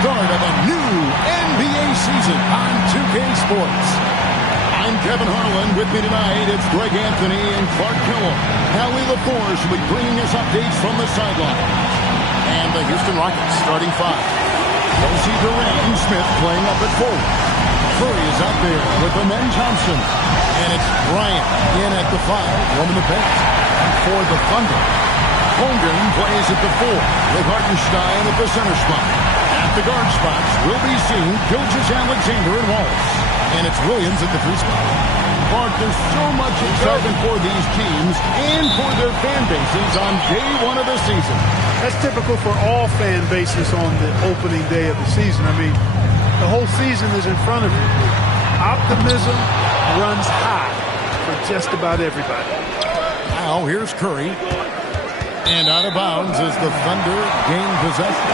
start of a new NBA season on 2K Sports. I'm Kevin Harlan. With me tonight, it's Greg Anthony and Clark Kellogg. Allie LaForge will be bringing us updates from the sideline. And the Houston Rockets starting five. Kelsey Durant and Smith playing up at forward. Curry is out there with Amen Thompson. And it's Bryant in at the 5, warming the pace. For the Thunder, Holmgren plays at the 4, with Hartenstein at the center spot. At the guard spots, we'll be seeing Gilgeous-Alexander and Wallace. And it's Williams at the 3 spot. Clark, there's so much excitement for these teams and for their fan bases on day 1 of the season. That's typical for all fan bases on the opening day of the season. I mean, the whole season is in front of you. Optimism runs high for just about everybody. Now here's Curry. And out of bounds as the Thunder gain possession.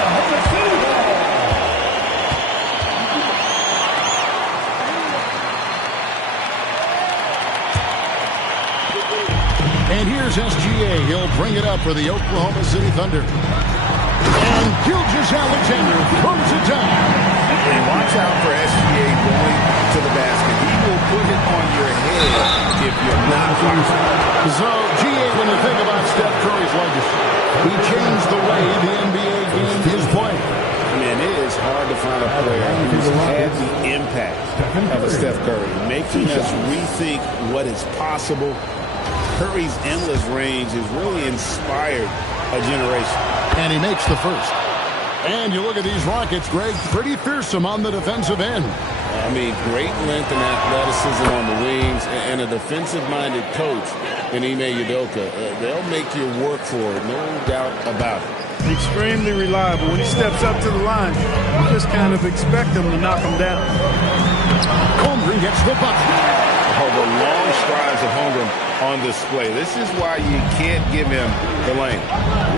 And here's SGA. He'll bring it up for the Oklahoma City Thunder. And Gilgeous-Alexander throws it down. And watch out for SGA going to the basket. He will put it on your head if you're not watching. So, GA, when you think about Steph Curry's legacy, he changed the way the NBA game is played. I mean, it is hard to find a player who's had the impact of a Steph Curry, making us rethink what is possible. Curry's endless range has really inspired a generation. And he makes the first. And you look at these Rockets, Greg, pretty fearsome on the defensive end. I mean, great length and athleticism on the wings, and a defensive-minded coach in Ime Udoka. They'll make you work for it, no doubt about it. Extremely reliable. When he steps up to the line, you just kind of expect him to knock him down. Holmgren gets the bucket. Oh, the long strides of Holmgren on display. This is why you can't give him the lane.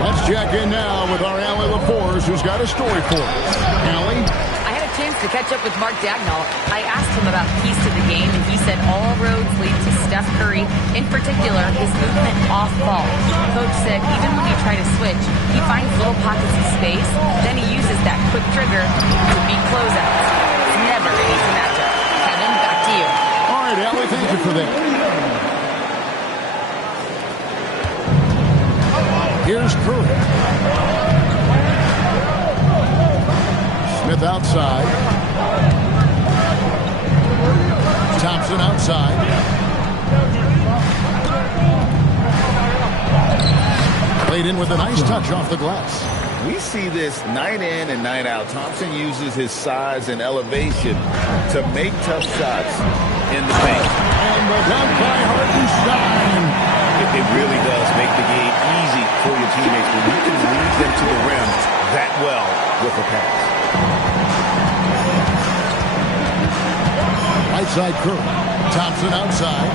Let's check in now with our Allie LaForge, who's got a story for us. Allie? I had a chance to catch up with Mark Dagnall. I asked him about keys to the game, and he said all roads lead to Steph Curry, in particular, his movement off ball. Coach said even when you try to switch, he finds little pockets of space, then he uses that quick trigger to beat closeouts. It's never an easy matchup. Kevin, back to you. All right, Allie, thank you for that. Here's Curry. Smith outside. Thompson outside. Played in with a nice touch off the glass. We see this night in and night out. Thompson uses his size and elevation to make tough shots in the paint. And the dunk by Hartenstein. It really does make the game easy for your teammates when you can lead them to the rim that well with a pass. Right side Curry. Thompson outside.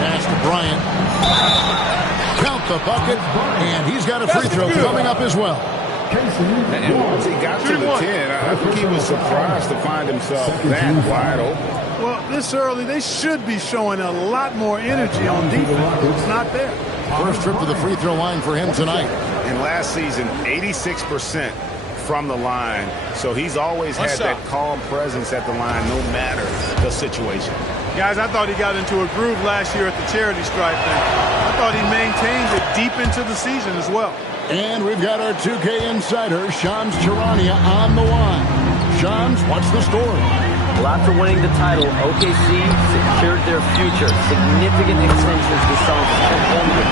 Pass to Bryant. Count the bucket. And he's got a free throw coming up as well. And once he got to the 10, I think he was surprised to find himself that wide open. Well, this early, they should be showing a lot more energy on defense. It's not there. First trip to the free throw line for him tonight. And last season, 86% from the line. So he's always had that calm presence at the line no matter the situation. Guys, I thought he got into a groove last year at the charity stripe thing. I thought he maintained it deep into the season as well. And we've got our 2K insider, Shams Charania, on the line. Shams, what's the story? Well, after winning the title, OKC secured their future. Significant extensions to some of Holmgren,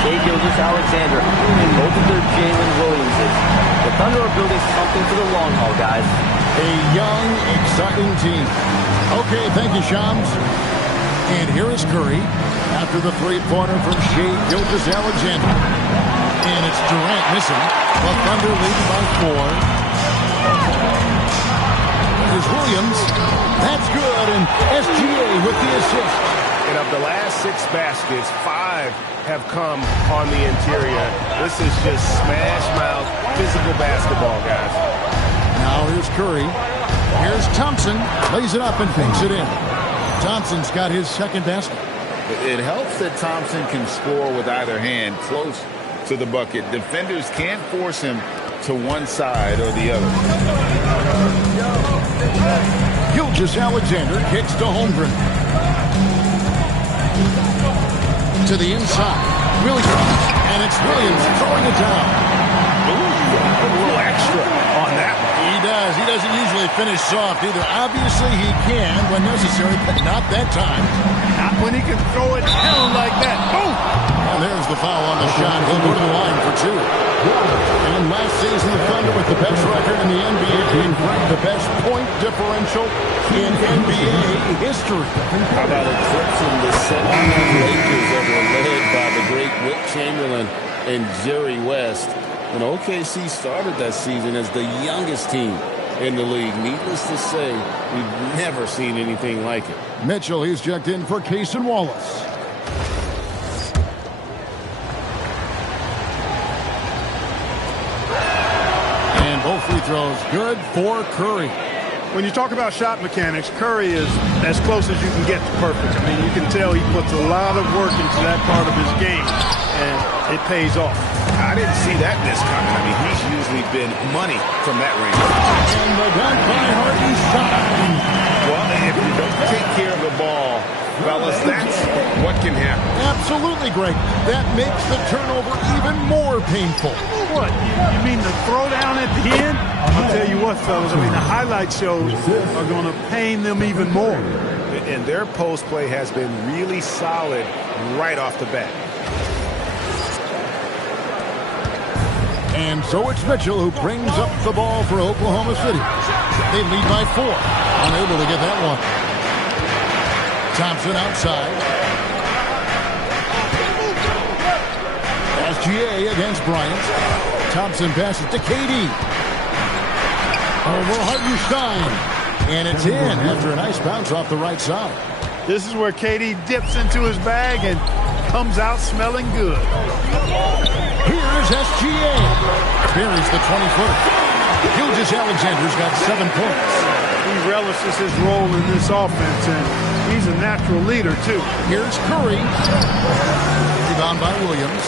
Shai Gilgeous-Alexander, and both of their Jalen Williamses. The Thunder are building something for the long haul, guys. A young, exciting team. Okay, thank you, Shams. And here is Curry after the three-pointer from Shai Gilgeous-Alexander. And it's Durant missing. The Thunder leading by 4. Is Williams. That's good, and SGA with the assist. And of the last 6 baskets, 5 have come on the interior. This is just smash mouth physical basketball, guys. Now here's Curry. Here's Thompson. Lays it up and pinks it in. Thompson's got his second basket. It helps that Thompson can score with either hand close to the bucket. Defenders can't force him to one side or the other. Gilgeous-Alexander kicks to Holmgren. To the inside. Williams. And it's Williams throwing it down. Ooh, a little extra on that one. He does. He doesn't usually finish soft either. Obviously, he can when necessary, but not that time. Not when he can throw it down like that. Boom! And there's the foul on the shot. He'll go to the line for two. And last season, the Thunder with the best record in the NBA and the best point differential in NBA history. How about eclipsing the 79 Lakers that were led by the great Wilt Chamberlain and Jerry West? And OKC started that season as the youngest team in the league. Needless to say, we've never seen anything like it. Mitchell, he's checked in for Cason Wallace. And both free throws good for Curry. When you talk about shot mechanics, Curry is as close as you can get to perfect. I mean, you can tell he puts a lot of work into that part of his game, and it pays off. I didn't see that miss coming. I mean, he's usually been money from that range. And the dunk by Hartenstein. Well, if you don't take care of the ball, fellas, that's what can happen. Absolutely great. That makes the turnover even more painful. What? You mean the throwdown at the end? I'll tell you what, fellas. I mean, the highlight shows are going to pain them even more. And their post play has been really solid right off the bat. And so it's Mitchell who brings up the ball for Oklahoma City. They lead by 4. Unable to get that one. Thompson outside. SGA against Bryant. Thompson passes to KD. Over Hartenstein. And it's in after a nice bounce off the right side. This is where KD dips into his bag and comes out smelling good. Here's SGA. Buries the 20-footer. Gilgeous-Alexander's got 7 points. He relishes his role in this offense, and he's a natural leader, too. Here's Curry. Rebound by Williams.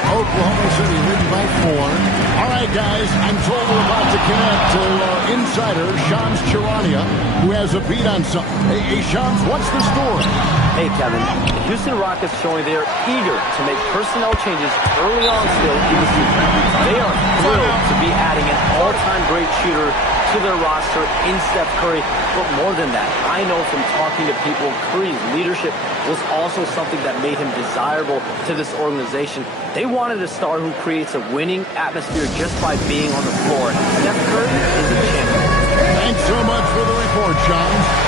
Oklahoma City leading by 4. All right, guys, I'm told we're about to connect to insider Shams Charania, who has a beat on something. Hey, Shams, what's the story? Hey, Kevin, the Houston Rockets showing they are eager to make personnel changes early on still in the season. They are thrilled to be adding an all-time great shooter to their roster in Steph Curry. But more than that, I know from talking to people, Curry's leadership was also something that made him desirable to this organization. They wanted a star who creates a winning atmosphere just by being on the floor. Steph Curry is a champion. Thanks so much for the report, Shams.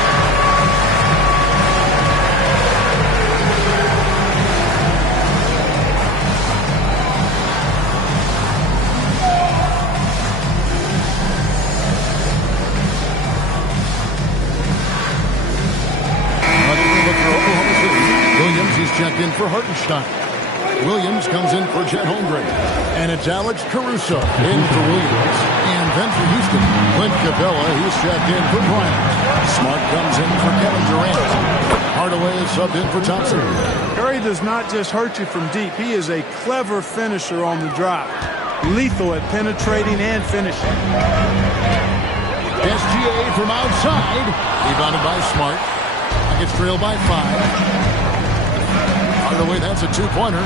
Williams, he's checked in for Hartenstein. Williams comes in for Chet Holmgren. And it's Alex Caruso in for Williams. And then for Houston, Clint Capella, he's checked in for Bryant. Smart comes in for Kevin Durant. Hardaway is subbed in for Thompson. Curry does not just hurt you from deep. He is a clever finisher on the drive. Lethal at penetrating and finishing. SGA from outside. Rebounded by Smart. Gets trailed by 5. Hardaway, that's a 2-pointer.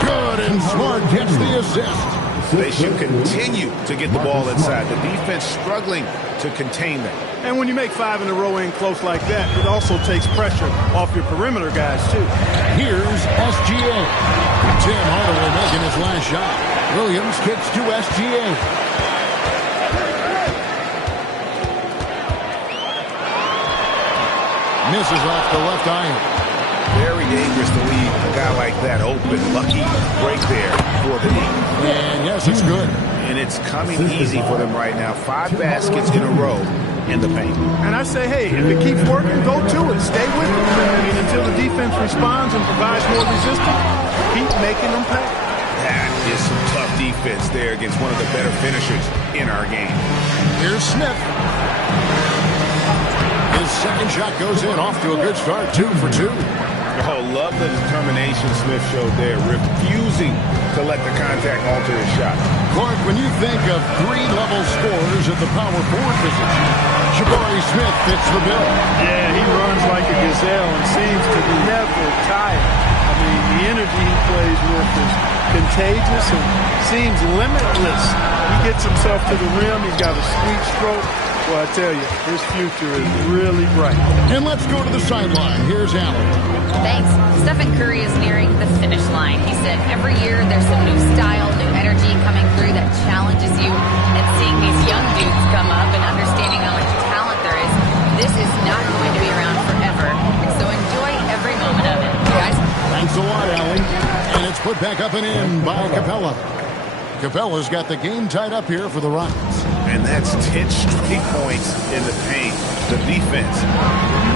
Good, and Smart gets the assist. They should continue to get the ball inside. The defense struggling to contain them. And when you make 5 in a row in close like that, it also takes pressure off your perimeter guys, too. Here's SGA. Tim Hardaway making his last shot. Williams kicks to SGA. Misses off the left iron. Very dangerous to leave a guy like that open. Lucky break there for the knee. And yes, it's good. And it's coming easy for them right now. 5 baskets in a row in the paint. And I say, hey, if it keeps working, go to it. Stay with it. I mean, until the defense responds and provides more resistance, keep making them pay. That is some tough defense there against one of the better finishers in our game. Here's Smith. His second shot goes in, off to a good start, 2 for 2. Oh, love the determination Smith showed there, refusing to let the contact alter his shot. Clark, when you think of three-level scorers at the power forward position, Jabari Smith fits the bill. Yeah, he runs like a gazelle and seems to never tire. I mean, the energy he plays with is contagious and seems limitless. He gets himself to the rim. He's got a sweet stroke. Well, I tell you, his future is really bright. And let's go to the sideline. Here's Allen. Thanks. Stephen Curry is nearing the finish line. He said every year there's some new style, new energy coming through that challenges you. And seeing these young dudes come up and understanding how much talent there is, this is not going to be around forever. So enjoy every moment of it. You guys? Thanks a lot, Allen. And it's put back up and in by Capella. Capella's got the game tied up here for the Rockets. And that's 10 straight points in the paint. The defense,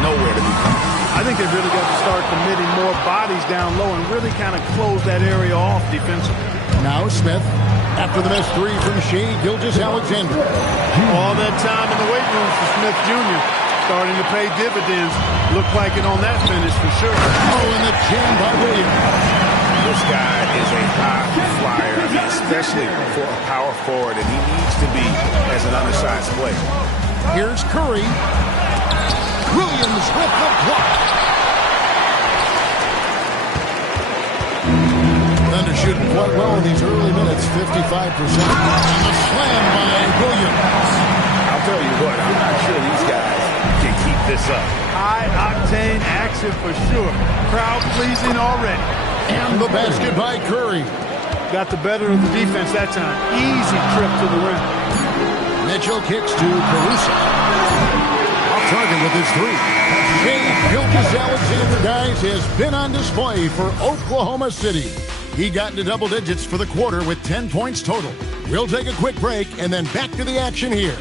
nowhere to be found. I think they've really got to start committing more bodies down low and really kind of close that area off defensively. Now Smith, after the missed three from Shai Gilgeous-Alexander. All that time in the weight room for Smith Jr. starting to pay dividends. Looked like it on that finish for sure. Oh, and the jam by Williams. This guy is a high flyer, I mean, especially for a power forward, and he needs to be as an undersized player. Here's Curry. Williams with the block. Thunder shooting quite well in these early minutes, 55%. And the slam by Williams. I'll tell you what, I'm not sure these guys can keep this up. High-octane action for sure. Crowd-pleasing already. And the basket by Curry. Got the better of the defense that time. Easy trip to the rim. Mitchell kicks to Caruso. Off target with his three. Shai Gilgeous-Alexander, guys, has been on display for Oklahoma City. He got into double digits for the quarter with 10 points total. We'll take a quick break and then back to the action here.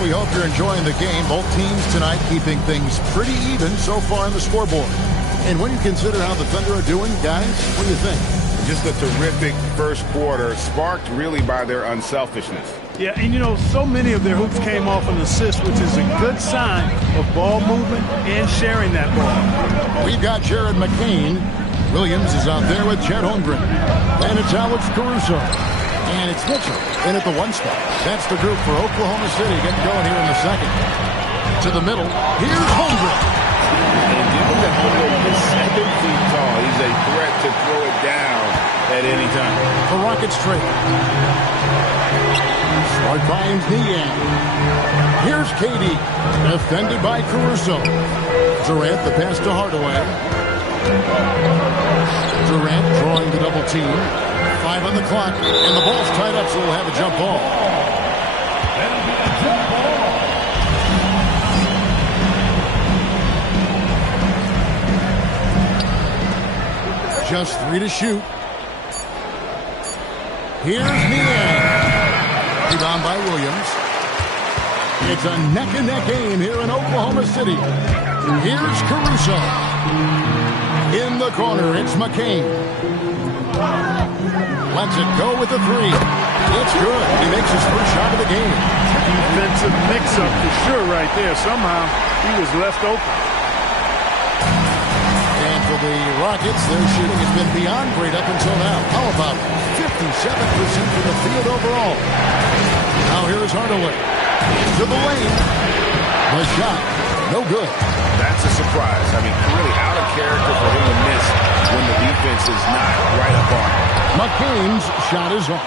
We hope you're enjoying the game. Both teams tonight keeping things pretty even so far on the scoreboard. And when you consider how the Thunder are doing, guys, what do you think? Just a terrific first quarter, sparked really by their unselfishness. Yeah, and you know, so many of their hoops came off an assist, which is a good sign of ball movement and sharing that ball. We've got Jared McCain. Williams is out there with Chet Holmgren. And it's Alex Caruso. And it's Mitchell in at the one spot. That's the group for Oklahoma City getting going here in the second. To the middle. Here's Holmgren. And given that Holmgren is 7 feet tall, he's a threat to throw it down at any time. The Rockets trade. Smart finds Niang. Here's KD. Defended by Caruso. Durant the pass to Hardaway. Durant drawing the double team. 5 on the clock, and the ball's tied up, so we'll have a jump ball. Just 3 to shoot. Here's Niang. Rebound by Williams. It's a neck-and-neck game here in Oklahoma City. Here's Caruso. In the corner, it's McCain. Lets it go with the three. It's good. He makes his first shot of the game. Defensive mix-up for sure right there. Somehow he was left open. And for the Rockets, their shooting has been beyond great up until now. How about 57% for the field overall? Now here's Hardaway. To the lane. The shot. No good. That's a surprise. I mean, really out of character for him to miss when the defense is not right up on him. McCain's shot is off.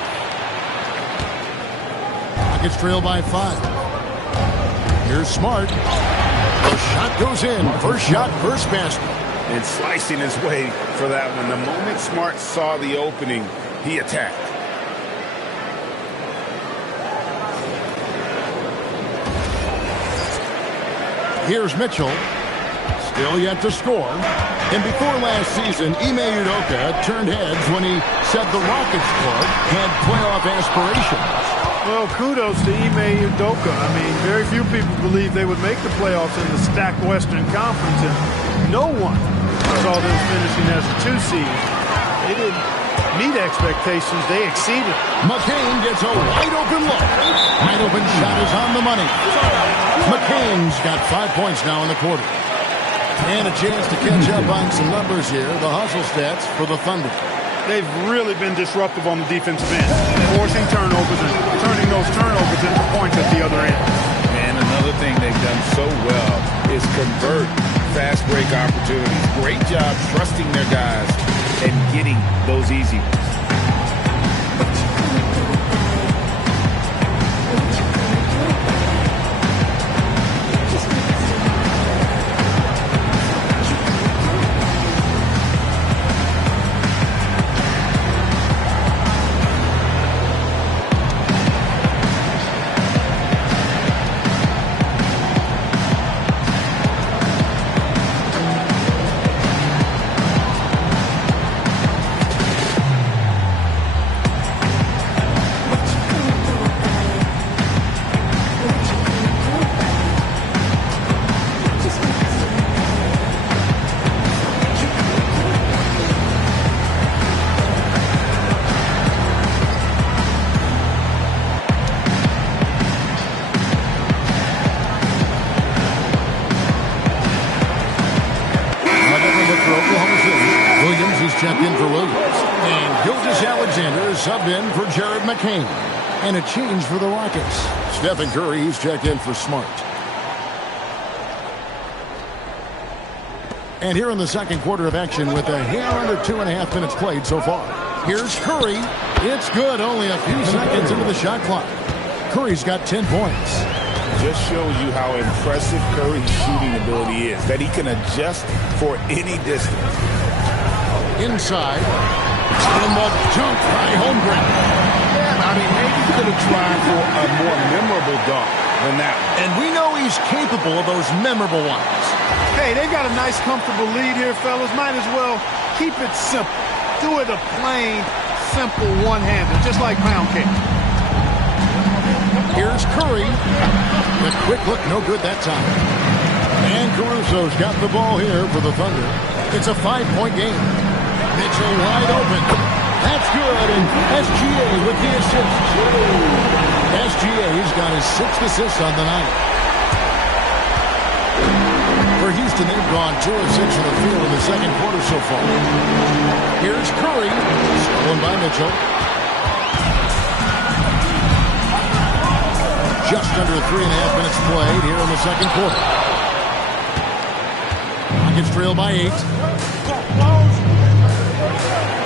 Rockets trail by 5. Here's Smart. The shot goes in. First shot, first basket. And slicing his way for that one. The moment Smart saw the opening, he attacked. Here's Mitchell. Still yet to score. And before last season, Ime Udoka turned heads when he said the Rockets club had playoff aspirations. Well, kudos to Ime Udoka. I mean, very few people believe they would make the playoffs in the stacked Western Conference, and no one saw them finishing as a 2 seed. They didn't meet expectations. They exceeded. McCain gets a wide open look. Wide open shot is on the money. McCain's got 5 points now in the quarter. And a chance to catch up on some numbers here. The hustle stats for the Thunder. They've really been disruptive on the defensive end, forcing turnovers and turning those turnovers into points at the other end. And another thing they've done so well is convert fast break opportunities. Great job trusting their guys and getting those easy ones. Checked in for Williams. And Gilgeous-Alexander is subbed in for Jared McCain. And a change for the Rockets. Stephen Curry, he's checked in for Smart. And here in the second quarter of action with a hair under 2.5 minutes played so far. Here's Curry. It's good. Only a few seconds into the shot clock. Curry's got 10 points. Just shows you how impressive Curry's shooting ability is. That he can adjust for any distance. Inside, and the dunk by Holmgren. Yeah, I mean, maybe he could have tried for a more memorable dunk than that one. And we know he's capable of those memorable ones. Hey, they've got a nice, comfortable lead here, fellas. Might as well keep it simple. Do it a plain, simple one-hander, just like pound cake. Here's Curry. The quick look, no good that time. And Caruso's got the ball here for the Thunder. It's a 5-point game. Mitchell wide open. That's good, and SGA with the assist. SGA's got his 6th assist on the night. For Houston, they've gone 2 of 6 from the field in the second quarter so far. Here's Curry, stolen by Mitchell. Just under 3.5 minutes played here in the second quarter. Rockets trail by 8.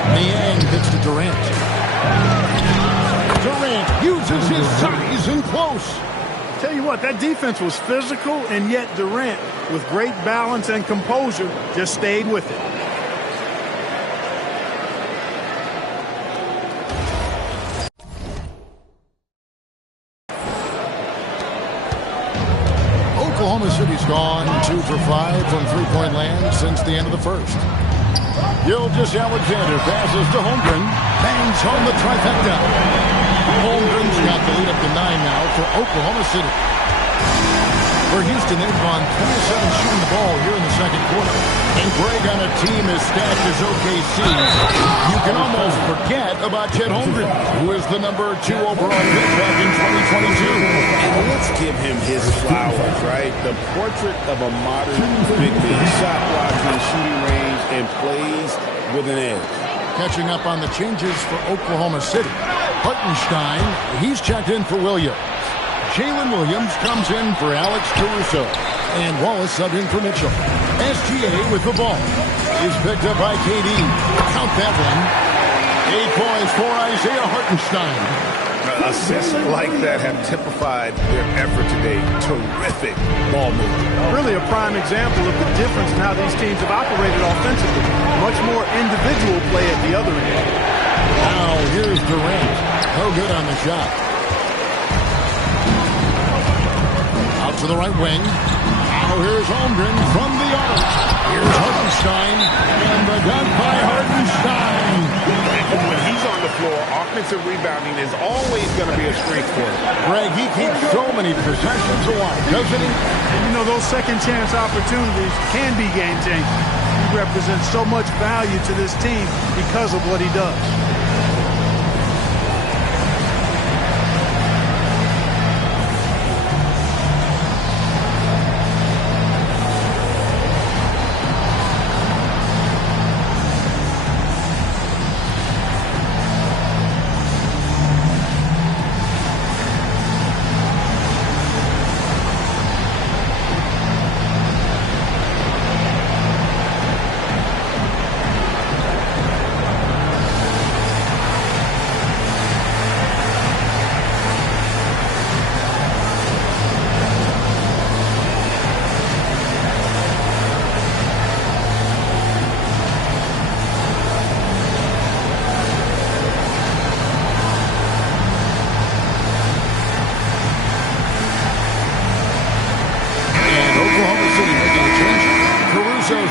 Niang hits to Durant. Durant uses his size and close. Tell you what, that defense was physical, and yet Durant, with great balance and composure, just stayed with it. Oklahoma City's gone 2 for 5 from three-point land since the end of the first. Gilgeous-Alexander passes to Holmgren. Bangs home the trifecta. Holmgren's got the lead up to 9 now for Oklahoma City. For Houston, they've gone 27 shooting the ball here in the second quarter. And Greg, on a team as stacked as OKC, you can almost forget about Chet Holmgren, who is the number 2 overall pick back in 2022. And let's give him his flowers, right? The portrait of a modern big man. Shot blocking, shooting range, and plays with an edge. Catching up on the changes for Oklahoma City. Hartenstein, he's checked in for Williams. Jalen Williams comes in for Alex Caruso. And Wallace subbed in for Mitchell. SGA with the ball. Is picked up by KD. Count that one. 8 points for Isaiah Hartenstein. Assists like that have typified their effort today. Terrific ball movement. Really a prime example of the difference in how these teams have operated offensively. Much more individual play at the other end. Now here's Durant. No good on the shot. Out to the right wing. Now here's Holmgren from the arc. Here's Hartenstein. And the dunk by Hartenstein. When he's on the floor, offensive rebounding is always going to be a strength for him. Greg, he keeps so many possessions alive, doesn't he? And you know, those second chance opportunities can be game changing. represents so much value to this team because of what he does.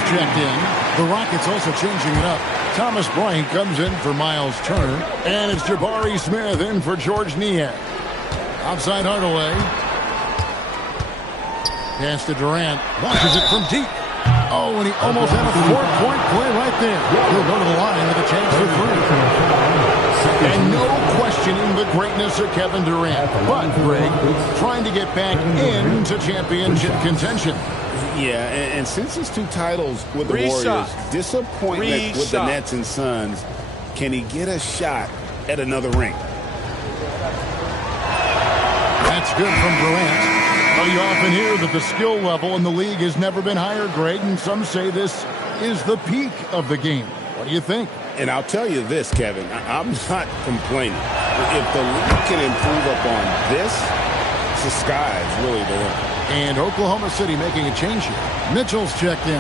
Checked in. The Rockets also changing it up. Thomas Bryant comes in for Miles Turner. And it's Jabari Smith in for George Niang. Outside Hardaway. Pass to Durant. Launches it from deep. Oh, and he almost had a four-point play right there. He'll go to the line with a chance for three. And no questioning the greatness of Kevin Durant. But, Greg, trying to get back into championship contention. Yeah, and since his 2 titles with the Warriors, disappointment with the Nets and Suns, can he get a shot at another ring? That's good from Durant. Well, you often hear that the skill level in the league has never been higher, Greg, and some say this is the peak of the game. What do you think? And I'll tell you this, Kevin, I'm not complaining. If the league can improve upon this, the sky's really the limit. And Oklahoma City making a change here. Mitchell's checked in.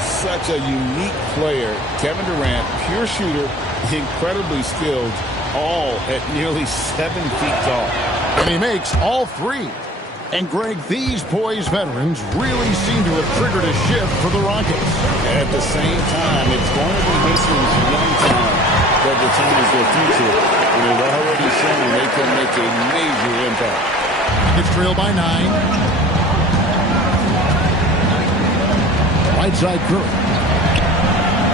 Such a unique player. Kevin Durant, pure shooter, incredibly skilled, all at nearly 7 feet tall. And he makes all 3. And, Greg, these poised veterans really seem to have triggered a shift for the Rockets. At the same time, it's going to be Houston's young talent that determines their future. And they've already shown they can make a major impact. It's trailed by 9. Right side Curry.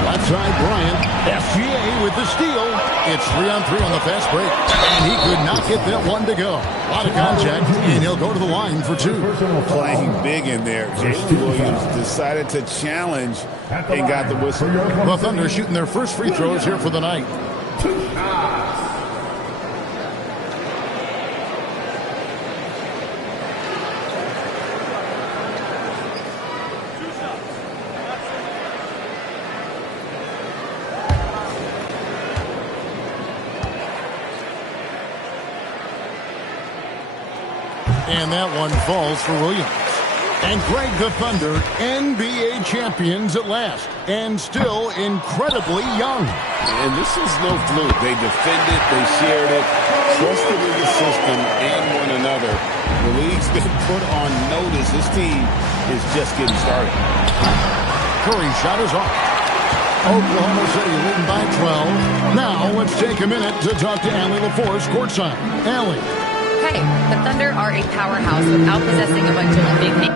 Left side Bryant. SGA with the steal. It's 3-on-3 on the fast break. And he could not get that one to go. A lot of contact, and he'll go to the line for 2. Playing big in there. Jalen Williams decided to challenge and got the whistle. The Thunder shooting their first free throws here for the night. And that one falls for Williams. And Greg, the Thunder, NBA champions at last. And still incredibly young. And this is no fluke. They defended, they shared it, trusted in the system and one another. The league's been put on notice. This team is just getting started. Curry shot is off. Oklahoma City leading by 12. Now let's take a minute to talk to Allie LaForce courtside. Allie. Okay, the Thunder are a powerhouse without possessing a bunch of big names.